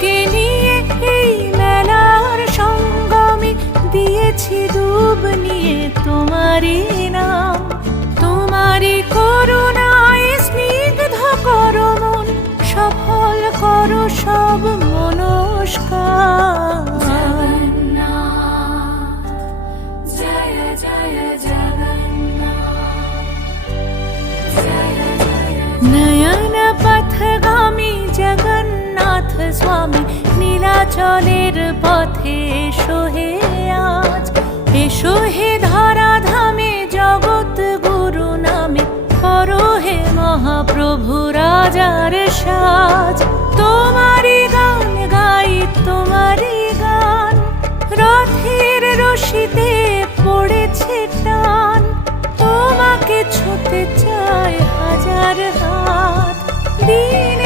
তোমাকে নিয়ে এই মেলার সঙ্গমে দিয়েছি ডুব নিয়ে তোমারই নাম। তোমারই করুণায় স্নিগ্ধ করো মন, সফল করো সব মনস্কার। নয়ন পথগামী জগন্নাথ স্বামী, নীলাচলের পথে এসো হে আজ। এসো হে ধরাধামে জগৎ গুরু নামে, করো হে মহাপ্রভু রাজার সাজ। তোমারই গান গাই, তোমারই গান, রথের রশিতে পড়েছে টান। তোমাকে ছুঁতে চায় হাজার হাত, দিন